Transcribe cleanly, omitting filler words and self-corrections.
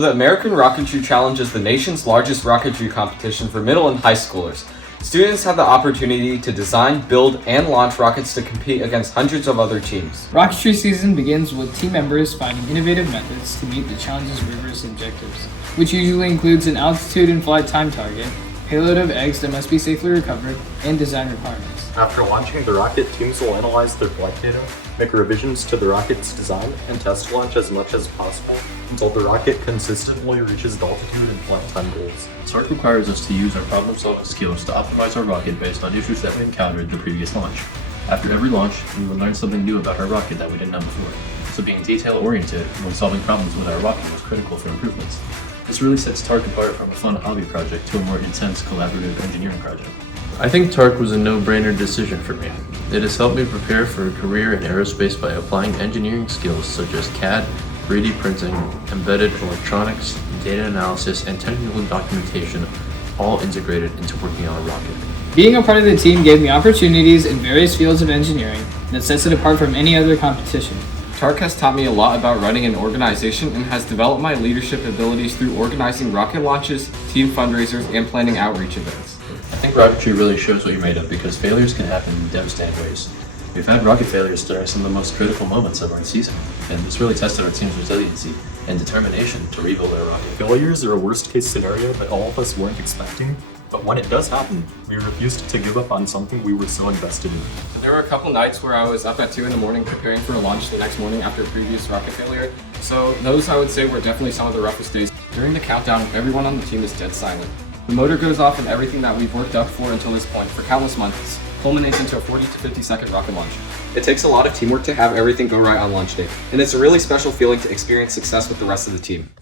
The American Rocketry Challenge is the nation's largest rocketry competition for middle and high schoolers. Students have the opportunity to design, build, and launch rockets to compete against hundreds of other teams. Rocketry season begins with team members finding innovative methods to meet the challenge's rigorous objectives, which usually includes an altitude and flight time target, payload of eggs that must be safely recovered, and design requirements. After launching the rocket, teams will analyze their flight data, make revisions to the rocket's design, and test launch as much as possible until the rocket consistently reaches the altitude and flight time goals. SARC requires us to use our problem-solving skills to optimize our rocket based on issues that we encountered the previous launch. After every launch, we would learn something new about our rocket that we didn't know before, so being detail-oriented when solving problems with our rocket was critical for improvements. This really sets TARC apart from a fun hobby project to a more intense collaborative engineering project. I think TARC was a no-brainer decision for me. It has helped me prepare for a career in aerospace by applying engineering skills such as CAD, 3D printing, embedded electronics, data analysis, and technical documentation, all integrated into working on a rocket. Being a part of the team gave me opportunities in various fields of engineering that sets it apart from any other competition. TARC has taught me a lot about running an organization and has developed my leadership abilities through organizing rocket launches, team fundraisers, and planning outreach events. I think rocketry really shows what you're made of because failures can happen in devastating ways. We've had rocket failures during some of the most critical moments of our season, and this really tested our team's resiliency and determination to rebuild our rocket. Failures are a worst-case scenario that all of us weren't expecting, but when it does happen, we refused to give up on something we were so invested in. There were a couple nights where I was up at 2 in the morning preparing for a launch the next morning after a previous rocket failure, so those I would say were definitely some of the roughest days. During the countdown, everyone on the team is dead silent. The motor goes off and everything that we've worked up for until this point for countless months culminates into a 40 to 50 second rocket launch. It takes a lot of teamwork to have everything go right on launch day, and it's a really special feeling to experience success with the rest of the team.